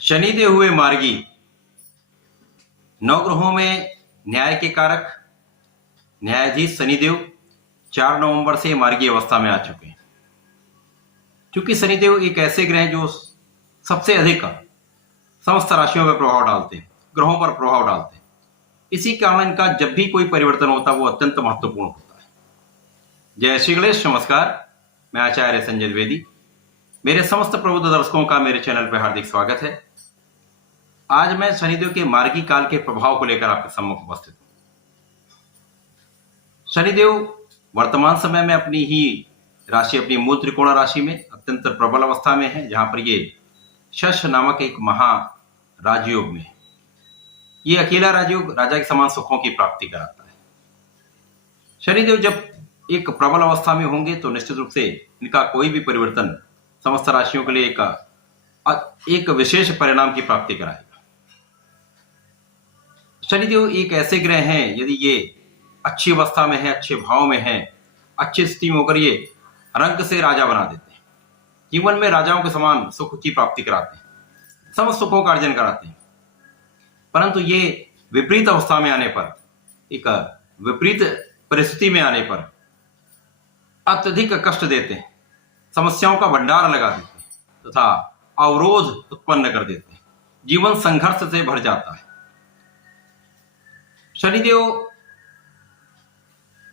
शनिदेव हुए मार्गी। नवग्रहों में न्याय के कारक न्यायाधीश शनिदेव 4 नवंबर से मार्गी अवस्था में आ चुके हैं। क्योंकि शनिदेव एक ऐसे ग्रह हैं जो सबसे अधिक समस्त राशियों पर प्रभाव डालते हैं, ग्रहों पर प्रभाव डालते हैं। इसी कारण इनका जब भी कोई परिवर्तन होता है वो अत्यंत महत्वपूर्ण होता है। जय श्री गणेश, नमस्कार। मैं आचार्य संजय द्विवेदी। मेरे समस्त प्रबुद्ध दर्शकों का मेरे चैनल पर हार्दिक स्वागत है। आज मैं शनिदेव के मार्गी काल के प्रभाव को लेकर आपके सम्मुख उपस्थित हूं। शनिदेव वर्तमान समय में अपनी ही राशि, अपनी मूल त्रिकोण राशि में अत्यंत प्रबल अवस्था में है, जहां पर ये शश नामक एक महा राजयोग में है। ये अकेला राजयोग राजा के समान सुखों की प्राप्ति कराता है। शनिदेव जब एक प्रबल अवस्था में होंगे तो निश्चित रूप से इनका कोई भी परिवर्तन समस्त राशियों के लिए एक विशेष परिणाम की प्राप्ति कराएगा। शनिदेव एक ऐसे ग्रह हैं, यदि ये अच्छी अवस्था में है, अच्छे भाव में है, अच्छी स्थिति में होकर ये रंग से राजा बना देते हैं। जीवन में राजाओं के समान सुख की प्राप्ति कराते हैं, समस्त सुखों का अर्जन कराते हैं। परंतु ये विपरीत अवस्था में आने पर, एक विपरीत परिस्थिति में आने पर अत्यधिक कष्ट देते हैं, समस्याओं का भंडार लगा देते हैं तथा अवरोध उत्पन्न कर देते हैं। जीवन संघर्ष से भर जाता है। शनिदेव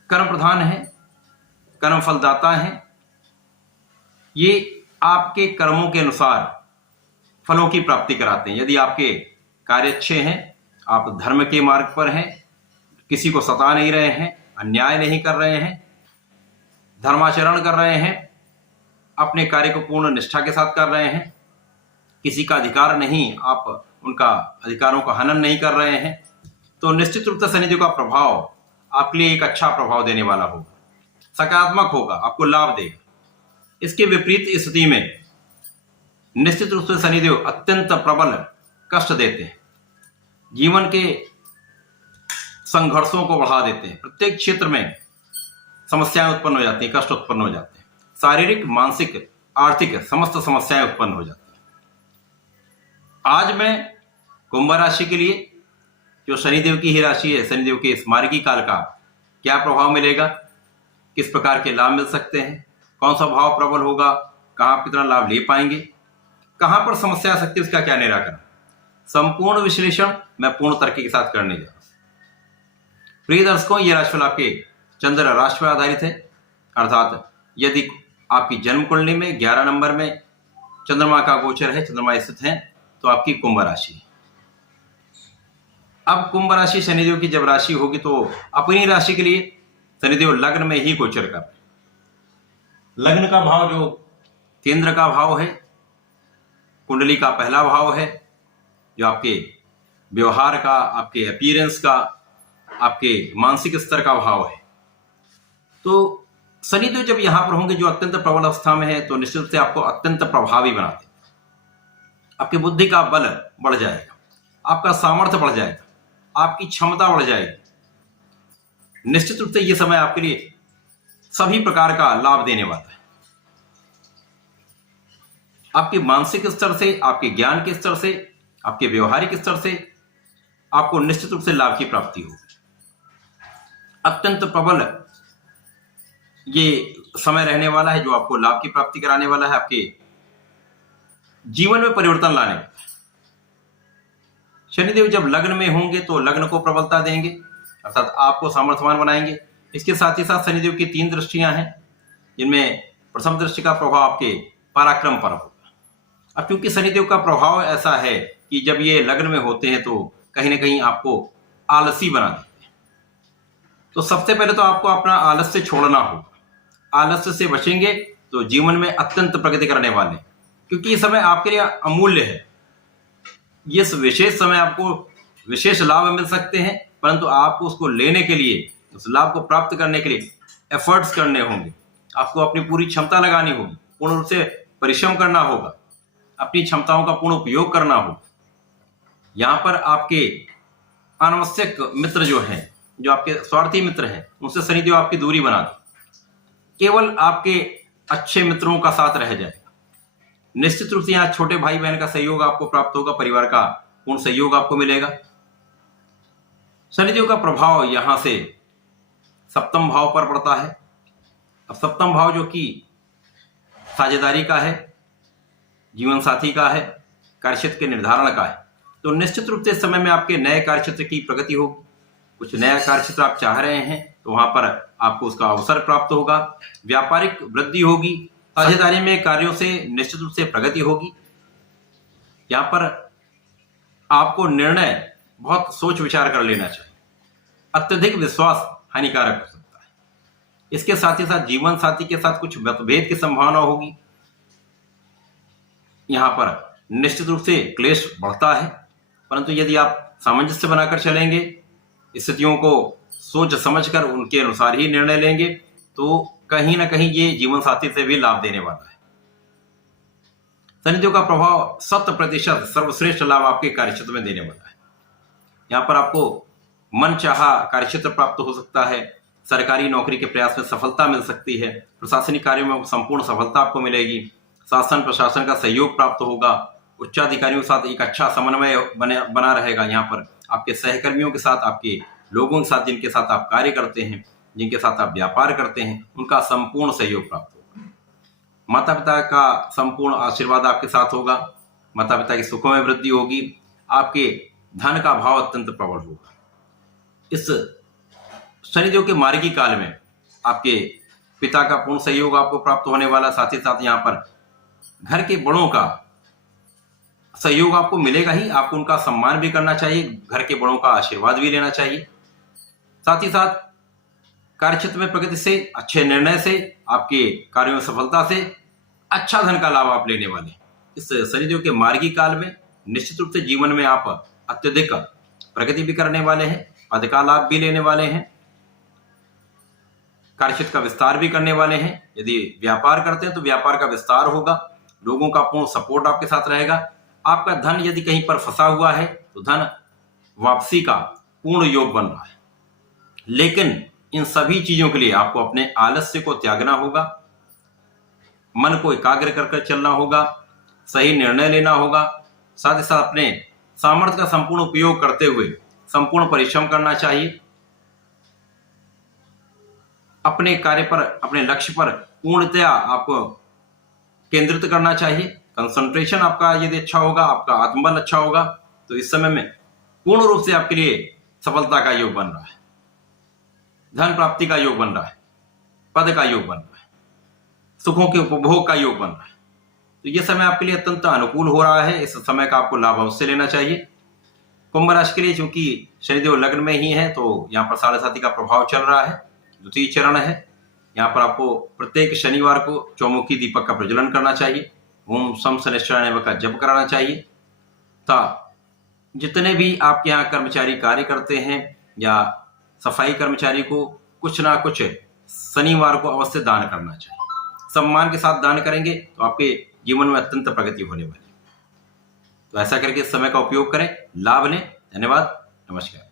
कर्म प्रधान है, कर्म फलदाता है। ये आपके कर्मों के अनुसार फलों की प्राप्ति कराते हैं। यदि आपके कार्य अच्छे हैं, आप धर्म के मार्ग पर हैं, किसी को सता नहीं रहे हैं, अन्याय नहीं कर रहे हैं, धर्माचरण कर रहे हैं, अपने कार्य को पूर्ण निष्ठा के साथ कर रहे हैं, किसी का अधिकार नहीं, आप उनका अधिकारों का हनन नहीं कर रहे हैं, तो निश्चित रूप से शनिदेव का प्रभाव आपके लिए एक अच्छा प्रभाव देने वाला होगा, सकारात्मक होगा, आपको लाभ देगा। इसके विपरीत स्थिति में निश्चित रूप से शनिदेव अत्यंत प्रबल कष्ट देते हैं, जीवन के संघर्षों को बढ़ा देते हैं। प्रत्येक क्षेत्र में समस्याएं उत्पन्न हो जाती हैं, कष्ट उत्पन्न हो जाते हैं, शारीरिक, मानसिक, आर्थिक समस्त समस्याएं उत्पन्न हो जाती हैं। आज मैं कुंभ राशि के लिए, जो शनिदेव की ही राशि है, शनिदेव के इस मार्गी काल का क्या प्रभाव मिलेगा, किस प्रकार के लाभ मिल सकते हैं, कौन सा भाव प्रबल होगा, कहां कितना लाभ ले पाएंगे, कहां पर समस्या आ सकती है, उसका क्या निराकरण, संपूर्ण विश्लेषण मैं पूर्ण तर्क के साथ करने जा रहा हूं। प्रिय दर्शकों, यह राशिफल आपके चंद्र राशि पर आधारित है। अर्थात यदि आपकी जन्म कुंडली में 11 नंबर में चंद्रमा का गोचर है, चंद्रमा स्थित है, तो आपकी कुंभ राशि है। अब कुंभ राशि शनिदेव की जब राशि होगी तो अपनी राशि के लिए शनिदेव लग्न में ही गोचर कर, लग्न का भाव जो केंद्र का भाव है, कुंडली का पहला भाव है, जो आपके व्यवहार का, आपके अपीयरेंस का, आपके मानसिक स्तर का भाव है। तो शनिदेव जब यहां पर होंगे, जो अत्यंत प्रबल अवस्था में है, तो निश्चित रूप से आपको अत्यंत प्रभावी बनाते हैं। आपकी बुद्धि का बल बढ़ जाएगा, आपका सामर्थ्य बढ़ जाएगा, आपकी क्षमता बढ़ जाएगी। निश्चित रूप से यह समय आपके लिए सभी प्रकार का लाभ देने वाला है। आपके मानसिक स्तर से, आपके ज्ञान के स्तर से, आपके व्यवहारिक स्तर से आपको निश्चित रूप से लाभ की प्राप्ति होगी। अत्यंत प्रबल ये समय रहने वाला है, जो आपको लाभ की प्राप्ति कराने वाला है, आपके जीवन में परिवर्तन लाने वाला है। शनिदेव जब लग्न में होंगे तो लग्न को प्रबलता देंगे, अर्थात आपको सामर्थ्यवान बनाएंगे। इसके साथ ही साथ शनिदेव की 3 दृष्टियां हैं, जिनमें प्रथम दृष्टि का प्रभाव आपके पराक्रम पर होगा। अब क्योंकि शनिदेव का प्रभाव ऐसा है कि जब ये लग्न में होते हैं तो कहीं ना कहीं आपको आलसी बना देते हैं। तो सबसे पहले तो आपको अपना आलस्य छोड़ना होगा। आलस्य से बचेंगे तो जीवन में अत्यंत प्रगति करने वाले, क्योंकि ये समय आपके लिए अमूल्य है। ये विशेष समय आपको विशेष लाभ मिल सकते हैं, परंतु आपको उसको लेने के लिए, उस लाभ को प्राप्त करने के लिए एफर्ट्स करने होंगे। आपको अपनी पूरी क्षमता लगानी होगी, पूर्ण रूप से परिश्रम करना होगा, अपनी क्षमताओं का पूर्ण उपयोग करना होगा। यहां पर आपके अनावश्यक मित्र जो हैं, जो आपके स्वार्थी मित्र हैं, उनसे शनिदेव आपकी दूरी बना दे। केवल आपके अच्छे मित्रों का साथ रह जाएगा। निश्चित रूप से यहाँ छोटे भाई बहन का सहयोग आपको प्राप्त होगा, परिवार का पूर्ण सहयोग आपको मिलेगा। शनिदेव का प्रभाव यहां से सप्तम भाव पर पड़ता है। अब सप्तम भाव जो कि साझेदारी का है, जीवन साथी का है, कार्यक्षेत्र के निर्धारण का है, तो निश्चित रूप से इस समय में आपके नए कार्यक्षेत्र की प्रगति होगी। कुछ नया कार्यक्षेत्र आप चाह रहे हैं तो वहां पर आपको उसका अवसर प्राप्त होगा। व्यापारिक वृद्धि होगी, साझेदारी में कार्यों से निश्चित रूप से प्रगति होगी। यहां पर आपको निर्णय बहुत सोच विचार कर लेना चाहिए। अत्यधिक विश्वास हानिकारक हो सकता है। इसके साथ ही साथ जीवन साथी के साथ कुछ मतभेद की संभावना होगी। यहां पर निश्चित रूप से क्लेश बढ़ता है, परंतु यदि आप सामंजस्य बनाकर चलेंगे, स्थितियों को सोच समझकर उनके अनुसार ही निर्णय लेंगे, तो कहीं ना कहीं ये जीवन साथी से भी लाभ देने वाला है। शनिदेव का प्रभाव 100% सर्वश्रेष्ठ लाभ आपके कार्यक्षेत्र में देने वाला है। यहाँ पर आपको मनचाहा कार्यक्षेत्र प्राप्त हो सकता है। सरकारी नौकरी के प्रयास में सफलता मिल सकती है। प्रशासनिक कार्यों में संपूर्ण सफलता आपको मिलेगी। शासन प्रशासन का सहयोग प्राप्त होगा। उच्चाधिकारियों के साथ एक अच्छा समन्वय बना रहेगा। यहाँ पर आपके सहकर्मियों के साथ, आपके लोगों के साथ, जिनके साथ आप कार्य करते हैं, जिनके साथ आप व्यापार करते हैं, उनका संपूर्ण सहयोग प्राप्त होगा। माता पिता का संपूर्ण आशीर्वाद आपके साथ होगा। माता पिता के सुखों में वृद्धि होगी। आपके धन का भाव अत्यंत प्रबल होगा। इस शनिदेव के मार्गी काल में आपके पिता का पूर्ण सहयोग आपको प्राप्त होने वाला। साथ ही साथ यहाँ पर घर के बड़ों का सहयोग आपको मिलेगा ही। आपको उनका सम्मान भी करना चाहिए, घर के बड़ों का आशीर्वाद भी लेना चाहिए। साथ ही साथ कार्यक्षेत्र में प्रगति से, अच्छे निर्णय से, आपके कार्यों में सफलता से अच्छा धन का लाभ आप लेने वाले। इस शनिदेव के मार्गी काल में निश्चित रूप से जीवन में आप अत्यधिक प्रगति भी करने वाले हैं, पद का लाभ भी लेने वाले हैं, कार्यक्षेत्र का विस्तार भी करने वाले हैं। यदि व्यापार करते हैं तो व्यापार का विस्तार होगा। लोगों का पूर्ण सपोर्ट आपके साथ रहेगा। आपका धन यदि कहीं पर फंसा हुआ है तो धन वापसी का पूर्ण योग बन रहा है। लेकिन इन सभी चीजों के लिए आपको अपने आलस्य को त्यागना होगा, मन को एकाग्र कर चलना होगा, सही निर्णय लेना होगा। साथ ही साथ अपने सामर्थ्य का संपूर्ण उपयोग करते हुए संपूर्ण परिश्रम करना चाहिए। अपने कार्य पर, अपने लक्ष्य पर पूर्णतया आपको केंद्रित करना चाहिए। कंसंट्रेशन आपका यदि अच्छा होगा, आपका आत्मबल अच्छा होगा, तो इस समय में पूर्ण रूप से आपके लिए सफलता का योग बन रहा है, धन प्राप्ति का योग बन रहा है, पद का योग बन रहा है, सुखों के उपभोग का योग बन रहा है। तो यह समय आपके लिए अत्यंत अनुकूल हो रहा है। इस समय का आपको लाभ अवश्य लेना चाहिए। कुंभ राशि के लिए चूंकि शनिदेव लग्न में ही है, तो यहाँ पर साढ़े का प्रभाव चल रहा है। द्वितीय चरण है। यहाँ पर आपको प्रत्येक शनिवार को चौमुखी दीपक का प्रज्वलन करना चाहिए। ओम सम शनिश्चराय का जप कराना चाहिए। तो जितने भी आपके यहाँ कर्मचारी कार्य करते हैं या सफाई कर्मचारी को कुछ ना कुछ शनिवार को अवश्य दान करना चाहिए। सम्मान के साथ दान करेंगे तो आपके जीवन में अत्यंत प्रगति होने वाली है। तो ऐसा करके इस समय का उपयोग करें, लाभ लें। धन्यवाद, नमस्कार।